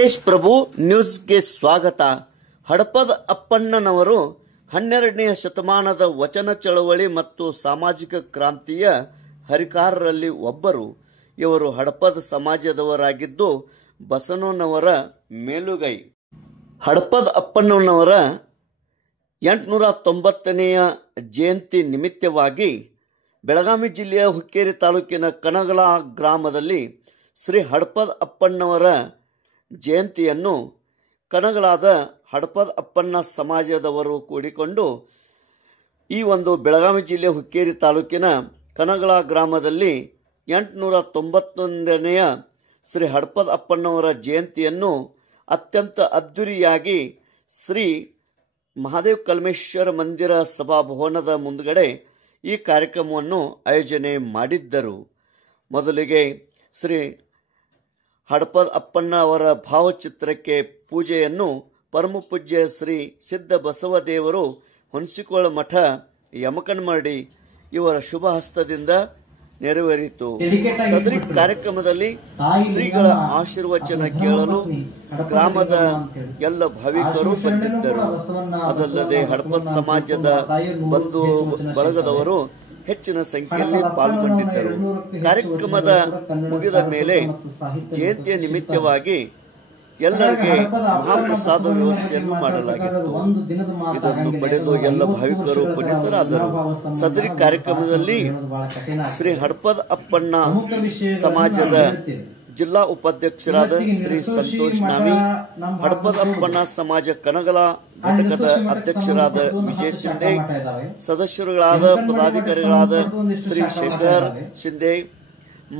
ತೇಜ್ ಪ್ರಭು ನ್ಯೂಸ್ಗೆ ಸ್ವಾಗತ. ಹಡಪದ ಅಪ್ಪಣ್ಣನವರು 12ನೇ ಶತಮಾನದ ವಚನ ಚಳವಳಿ ಮತ್ತು ಸಾಮಾಜಿಕ ಕ್ರಾಂತಿಯ ಹರಿಕಾರರಲ್ಲಿ ಒಬ್ಬರು. ಇವರು ಹಡಪದ ಸಮಾಜದವರಾಗಿದ್ದು ಬಸವಣ್ಣನವರ ಮೇಲುಗೈ. ಹಡಪದ ಅಪ್ಪಣ್ಣನವರ 890ನೇ ಜಯಂತಿ ನಿಮಿತ್ತವಾಗಿ ಬೆಳಗಾವಿ ಜಿಲ್ಲೆಯ ಹುಕ್ಕೇರಿ ತಾಲೂಕಿನ ಕನಗಲ ಗ್ರಾಮದಲ್ಲಿ ಶ್ರೀ ಹಡಪದ ಅಪ್ಪಣ್ಣವರ ಜಯಂತಿಯನ್ನು ಕನಗಲಾದ ಹಡಪದ ಅಪ್ಪಣ್ಣ ಸಮಾಜದವರು ಕೂಡಿಕೊಂಡು ಈ ಒಂದು ಬೆಳಗಾವಿ ಜಿಲ್ಲೆ ಹುಕ್ಕೇರಿ ತಾಲೂಕಿನ ಕನಗಲ ಗ್ರಾಮದಲ್ಲಿ 891ನೇ ಶ್ರೀ ಹಡಪದ ಅಪ್ಪಣ್ಣವರ ಜಯಂತಿಯನ್ನು ಅತ್ಯಂತ ಅದ್ದೂರಿಯಾಗಿ ಶ್ರೀ ಮಹಾದೇವ್ ಕಲ್ಮೇಶ್ವರ ಮಂದಿರ ಸಭಾಭವನದ ಮುಂದುಗಡೆ ಈ ಕಾರ್ಯಕ್ರಮವನ್ನು ಆಯೋಜನೆ ಮಾಡಿದ್ದರು. ಮೊದಲಿಗೆ ಶ್ರೀ ಹಡಪದ ಅಪ್ಪಣ್ಣ ಅವರ ಭಾವಚಿತ್ರಕ್ಕೆ ಪೂಜೆಯನ್ನು ಪರಮಪೂಜ್ಯ ಶ್ರೀ ಸಿದ್ಧ ಬಸವದೇವರು ಹುಣಸಿಕೋಳ ಮಠ ಯಮಕನಮರಡಿ ಇವರ ಶುಭ ಹಸ್ತದಿಂದ ನೆರವೇರಿತು. ಸದರಿ ಕಾರ್ಯಕ್ರಮದಲ್ಲಿ ಶ್ರೀಗಳ ಆಶೀರ್ವಚನ ಕೇಳಲು ಗ್ರಾಮದ ಎಲ್ಲ ಭಾವಿಕರು ಬಂದಿದ್ದರು. ಅದಲ್ಲದೆ ಹಡಪದ ಸಮಾಜದ ಬಂಧು ಬಳಗದವರು ಹೆಚ್ಚಿನ ಸಂಖ್ಯೆಯಲ್ಲಿ ಪಾಲ್ಗೊಂಡಿದ್ದರು. ಕಾರ್ಯಕ್ರಮದ ಮುಗಿದ ಮೇಲೆ ಜಯಂತಿಯ ನಿಮಿತ್ತವಾಗಿ ಎಲ್ಲರಿಗೆ ಮಹಾಪ್ರಸಾದ ವ್ಯವಸ್ಥೆಯನ್ನು ಮಾಡಲಾಗಿತ್ತು. ಇದನ್ನು ಪಡೆದು ಎಲ್ಲ ಭಾವಿಕರು ಪುನೀತರಾದರು. ಸದರಿ ಕಾರ್ಯಕ್ರಮದಲ್ಲಿ ಶ್ರೀ ಹಡಪದ ಅಪ್ಪಣ್ಣ ಸಮಾಜದ ಜಿಲ್ಲಾ ಉಪಾಧ್ಯಕ್ಷರಾದ ಶ್ರೀ ಸಂತೋಷ್ ನಾಮಿ, ಹಡಪದ ಅಪ್ಪಣ್ಣ ಸಮಾಜ ಕನಗಲ ಘಟಕದ ಅಧ್ಯಕ್ಷರಾದ ವಿಜಯ್ ಶಿಂದೆ, ಸದಸ್ಯರುಗಳಾದ ಪದಾಧಿಕಾರಿಗಳಾದ ಶ್ರೀ ಶೇಖರ್ ಶಿಂದೆ,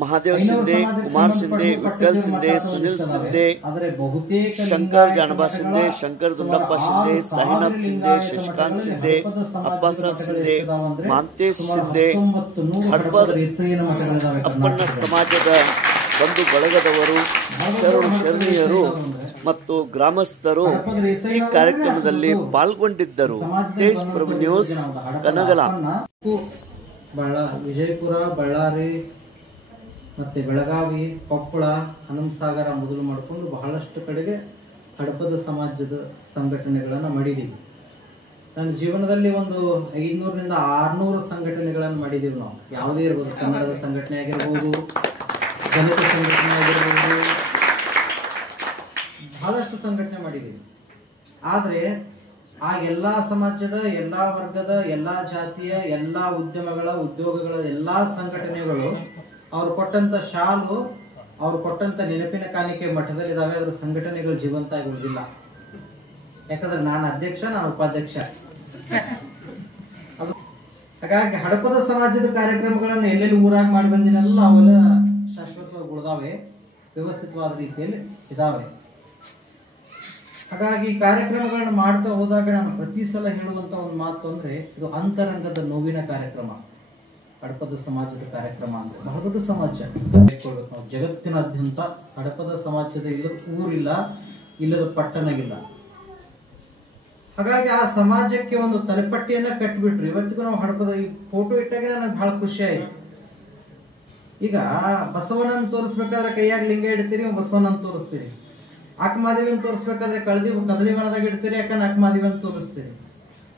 ಮಹಾದೇವ್ ಶಿಂದೆ, ಕುಮಾರ್ ಶಿಂದೆ, ವಿಠಲ್ ಶಿಂದೆ, ಸುನಿಲ್ ಶಿಂದೆ, ಶಂಕರ್ ಜಾಣಬಾ ಶಿಂದೆ, ಶಂಕರ್ ದುಂಡಪ್ಪ ಶಿಂದೆ, ಸಾಯಿನಾಥ್ ಶಿಂದೆ, ಶಶಿಕಾಂತ್ ಶಿಂದೆ, ಅಪ್ಪಾಸಾಬ್ ಶಿಂದೆ, ಮಾಂತೇಶ್ ಶಿಂದೆ, ಹಡಪದ ಅಪ್ಪಣ್ಣ ಸಮಾಜದ ಬಂಧು ಬಳಗದವರು, ಶರಣೀಯರು ಮತ್ತು ಗ್ರಾಮಸ್ಥರು ಈ ಕಾರ್ಯಕ್ರಮದಲ್ಲಿ ಪಾಲ್ಗೊಂಡಿದ್ದರು. ತೇಜ್ ಪ್ರಭು ನ್ಯೂಸ್ ಕನಗಲ. ವಿಜಯಪುರ, ಬಳ್ಳಾರಿ ಮತ್ತು ಬೆಳಗಾವಿ, ಕೊಪ್ಪಳ, ಹನುಮಸಾಗರ ಮೊದಲು ಮಾಡಿಕೊಂಡು ಬಹಳಷ್ಟು ಕಡೆಗೆ ಹಡಪದ ಸಮಾಜದ ಸಂಘಟನೆಗಳನ್ನು ಮಾಡಿದ್ದೀವಿ. ನನ್ನ ಜೀವನದಲ್ಲಿ ಒಂದು 500ರಿಂದ 600 ಸಂಘಟನೆಗಳನ್ನು ಮಾಡಿದ್ದೀವಿ. ನಾವು ಯಾವುದೇ ಇರ್ಬೋದು, ಕನ್ನಡದ ಸಂಘಟನೆ ಆಗಿರ್ಬೋದು, ದಲಿತ ಸಂಘಟನೆ ಆಗಿರ್ಬೋದು, ಬಹಳಷ್ಟು ಸಂಘಟನೆ ಮಾಡಿದ್ದೀವಿ. ಆದರೆ ಆ ಎಲ್ಲ ಸಮಾಜದ, ಎಲ್ಲ ವರ್ಗದ, ಎಲ್ಲ ಜಾತಿಯ, ಎಲ್ಲ ಉದ್ಯೋಗಗಳ ಎಲ್ಲ ಸಂಘಟನೆಗಳು ಅವ್ರು ಕೊಟ್ಟಂತ ಶಾಲು, ಅವ್ರು ಕೊಟ್ಟಂತ ನೆನಪಿನ ಕಾಣಿಕೆ ಮಠದಲ್ಲಿ ಇದಾವೆ. ಅದರ ಸಂಘಟನೆಗಳು ಜೀವಂತ ಆಗಿ ಉಳಿದಿಲ್ಲ. ಯಾಕಂದ್ರೆ ನಾನು ಅಧ್ಯಕ್ಷ, ನಾನು ಉಪಾಧ್ಯಕ್ಷ. ಅದು ಹಾಗಾಗಿ ಹಡಪದ ಸಮಾಜದ ಕಾರ್ಯಕ್ರಮಗಳನ್ನು ಎಲ್ಲೆಲ್ಲಿ ಊರಾಗ ಮಾಡಿ ಬಂದಿನಲ್ಲ ಅವೆಲ್ಲ ಶಾಶ್ವತವಾಗಿ ಉಳಿದಾವೆ, ವ್ಯವಸ್ಥಿತವಾದ ರೀತಿಯಲ್ಲಿ ಇದಾವೆ. ಹಾಗಾಗಿ ಕಾರ್ಯಕ್ರಮಗಳನ್ನು ಮಾಡ್ತಾ ಹೋದಾಗ ನಾನು ಪ್ರತಿ ಸಲ ಹೇಳುವಂತ ಒಂದು ಮಾತು ಅಂದ್ರೆ, ಇದು ಅಂತರಂಗದ ನೋವಿನ ಕಾರ್ಯಕ್ರಮ. ಹಡಪದ ಸಮಾಜದ ಕಾರ್ಯಕ್ರಮ ಅಂದ್ರೆ ಬಹಳ ದೊಡ್ಡ ಸಮಾಜ. ನಾವು ಜಗತ್ತಿನಾದ್ಯಂತ ಹಡಪದ ಸಮಾಜದ ಇಲ್ಲದ ಊರಿಲ್ಲ, ಇಲ್ಲದ ಪಟ್ಟಣ ಇಲ್ಲ. ಹಾಗಾಗಿ ಆ ಸಮಾಜಕ್ಕೆ ಒಂದು ತಲೆಪಟ್ಟಿಯನ್ನ ಕಟ್ಬಿಟ್ರು. ಇವತ್ತಿಗೂ ನಾವು ಹಡಪದ ಈ ಫೋಟೋ ಇಟ್ಟಾಗ ನನಗೆ ಬಹಳ ಖುಷಿ ಆಯ್ತು. ಈಗ ಬಸವಣ್ಣನ ತೋರಿಸ್ಬೇಕಾದ್ರೆ ಕೈಯಾಗ ಲಿಂಗ ಇಡ್ತೀರಿ, ಬಸವಣ್ಣನ ತೋರಿಸ್ತೀರಿ. ಅಕ್ಕಮಾದೇವಿನ ತೋರಿಸ್ಬೇಕಾದ್ರೆ ಕದಲಿ ಬಣದಾಗ ಇಡ್ತೀರಿ, ಯಾಕಂದ್ರೆ ಅಕ್ಕಮಾದೇವಿನ ತೋರಿಸ್ತೀರಿ.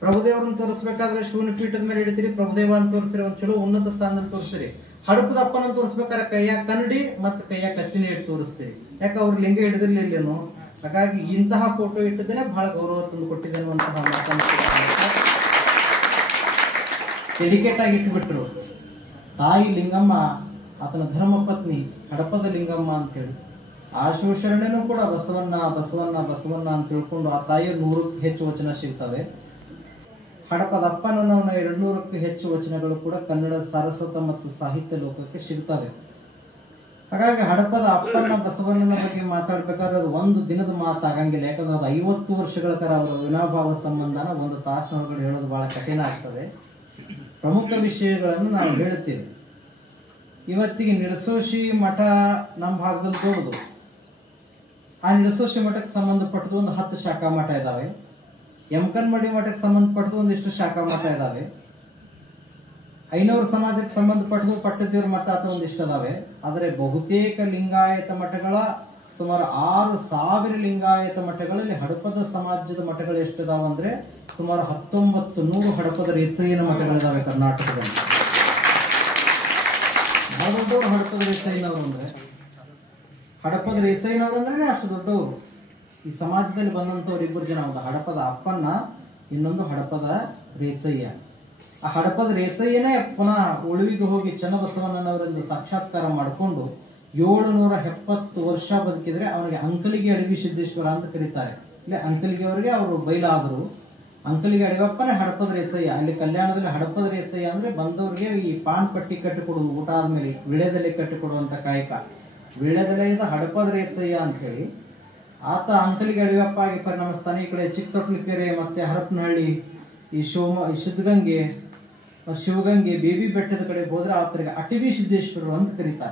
ಪ್ರಭುದೇವರನ್ನು ತೋರಿಸ್ಬೇಕಾದ್ರೆ ಶಿವನ ಪೀಠದ ಮೇಲೆ ಇಡ್ತೀರಿ, ಪ್ರಭುದೇವ ಅಂತ ತೋರಿಸ್ತೀರಿ, ಒಂದು ಚಲೋ ಉನ್ನತ ಸ್ಥಾನದಲ್ಲಿ ತೋರಿಸ್ತೀರಿ. ಹಡಪದ ಅಪ್ಪನ ತೋರಿಸ್ಬೇಕಾದ್ರೆ ಕೈಯಾಗ ಕನ್ನಡಿ ಮತ್ತು ಕೈಯಾಗ ಕತ್ತಿನ ಇಟ್ಟು ತೋರಿಸ್ತೀರಿ. ಯಾಕೆ ಅವ್ರು ಲಿಂಗ ಹಿಡಿದಿರ್ಲಿಲ್ಲೇನು. ಹಾಗಾಗಿ ಇಂತಹ ಫೋಟೋ ಇಟ್ಟಿದ್ದೇನೆ, ಬಹಳ ಗೌರವ ತಂದು ಕೊಟ್ಟಿದ್ದೇನೆ ಅಂತಹ ಮಾತನ್ನು ಡೆಡಿಕೇಟ್ ಆಗಿ ಇಟ್ಟುಬಿಟ್ರು. ತಾಯಿ ಲಿಂಗಮ್ಮ, ಆತನ ಧರ್ಮ ಪತ್ನಿ ಹಡಪದ ಲಿಂಗಮ್ಮ ಅಂತೇಳಿ. ಆ ಶಿವಶರಣೆನೂ ಕೂಡ ಬಸವಣ್ಣ ಬಸವಣ್ಣ ಬಸವಣ್ಣ ಅಂತ ತಿಳ್ಕೊಂಡು ಆ ತಾಯಿಯ 100ಕ್ಕೂ ಹೆಚ್ಚು ವಚನ ಸಿಗ್ತವೆ. ಹಡಪದ ಅಪ್ಪನವನ 200ಕ್ಕೂ ಹೆಚ್ಚು ವಚನಗಳು ಕೂಡ ಕನ್ನಡ ಸಾರಸ್ವತ ಮತ್ತು ಸಾಹಿತ್ಯ ಲೋಕಕ್ಕೆ ಸಿಗ್ತವೆ. ಹಾಗಾಗಿ ಹಡಪದ ಅಪ್ಪಣ್ಣ ಬಸವಣ್ಣನ ಬಗ್ಗೆ ಮಾತಾಡ್ಬೇಕಾದ್ರೆ ಅದು ಒಂದು ದಿನದ ಮಾತಾಗಂಗಿಲ್ಲ. ಯಾಕಂದ್ರೆ ಅದು 50 ವರ್ಷಗಳ ಕಾಲ ಅವರ ವಿನಾಭಾವ ಸಂಬಂಧನ ಒಂದು ತಾಸಿನೊಳಗಡೆ ಹೇಳೋದು ಬಹಳ ಕಠಿಣ ಆಗ್ತದೆ. ಪ್ರಮುಖ ವಿಷಯಗಳನ್ನು ನಾವು ಹೇಳ್ತೀವಿ. ಇವತ್ತಿಗೆ ನಿಡಸೋಶಿ ಮಠ ನಮ್ಮ ಭಾಗದಲ್ಲಿ ದೊಡ್ಡದು. ಆ ನಿಡಸೋಶಿ ಮಠಕ್ಕೆ ಸಂಬಂಧಪಟ್ಟದ್ದು ಒಂದು 10 ಶಾಖಾ ಮಠ ಇದಾವೆ. ಯಮಕನಮರಡಿ ಮಠಕ್ಕೆ ಸಂಬಂಧಪಟ್ಟದ್ದು ಒಂದಿಷ್ಟು ಶಾಖಾ ಮಠ ಇದಾವೆ. ಐನೂರು ಸಮಾಜಕ್ಕೆ ಸಂಬಂಧಪಟ್ಟದ್ದು ಪಟ್ಟದೇವ್ರ ಮಠ ಅಥವಾ ಒಂದಿಷ್ಟು ಅದಾವೆ. ಆದರೆ ಬಹುತೇಕ ಲಿಂಗಾಯತ ಮಠಗಳ ಸುಮಾರು 6,000 ಲಿಂಗಾಯತ ಮಠಗಳಲ್ಲಿ ಹಡಪದ ಸಮಾಜದ ಮಠಗಳು ಎಷ್ಟಿದಾವ ಅಂದ್ರೆ ಸುಮಾರು 1900 ಹಡಪದ ರೇಚಯ್ಯನ ಮಠಗಳಿದಾವೆ ಕರ್ನಾಟಕದಲ್ಲಿ. ದೊಡ್ಡವರು ಹಡಪದ ರೇಚಯ್ಯನವರು ಅಂದ್ರೆ, ಹಡಪದ ರೇಚಯ್ಯನವರು ಅಂದ್ರೆ ಅಷ್ಟು ದೊಡ್ಡವರು. ಈ ಸಮಾಜದಲ್ಲಿ ಬಂದಂಥವ್ರು 2 ಜನ, ಒಂದು ಹಡಪದ ಅಪ್ಪನ್ನ, ಇನ್ನೊಂದು ಹಡಪದ ರೇಚಯ್ಯ. ಆ ಹಡಪದ ರೇಚಯ್ಯನೇ ಪುನಃ ಉಳುವಿಗೆ ಹೋಗಿ ಚನ್ನಬಸವಣ್ಣನವರಿಂದ ಸಾಕ್ಷಾತ್ಕಾರ ಮಾಡಿಕೊಂಡು 770 ವರ್ಷ ಬದುಕಿದ್ರೆ ಅವನಿಗೆ ಅಂಕಲಿಗೆ ಅಡವಿ ಸಿದ್ದೇಶ್ವರ ಅಂತ ಕರೀತಾರೆ. ಇಲ್ಲ ಅಂಕಲಿಗೆ ಅವರಿಗೆ ಅವರು ಬೈಲಾದರು. ಅಂಕಲಿಗೆ ಅಡವಪ್ಪನೇ ಹಡಪದ ರೇಚಯ್ಯ. ಅಲ್ಲಿ ಕಲ್ಯಾಣದಲ್ಲಿ ಹಡಪದ ರೇಚಯ್ಯ ಅಂದ್ರೆ ಬಂದವ್ರಿಗೆ ಈ ಪಾನ್ ಪಟ್ಟಿ ಕಟ್ಟಿಕೊಡುವುದು, ಊಟ ಆದ್ಮೇಲೆ ವಿಳ್ಯದೆಲೆ ಕಟ್ಟಿಕೊಡುವಂತ ಕಾಯಕ, ವಿಳ್ಯದೆಲೆಯಿಂದ ಹಡಪದ ರೇಚಯ್ಯ ಅಂತ ಹೇಳಿ ಆತ ಅಂಕಲಿಗೆ ಅಡವಪ್ಪ ಆಗಿ ಪರಿಣಮಿಸ್ತಾನೆ. ಈ ಕಡೆ ಚಿಕ್ಕತೊಟ್ಲಕೆರೆ ಮತ್ತೆ ಹರಪನಹಳ್ಳಿ, ಈ ಶಿವಗಂಗೆ, ಬೇಬಿ ಬೆಟ್ಟದ ಕಡೆ ಹೋದ್ರೆ ಆತರಿಗೆ ಅಟವಿ ಸಿದ್ದೇಶ್ವರರು ಅಂತ ಕರೀತಾರೆ.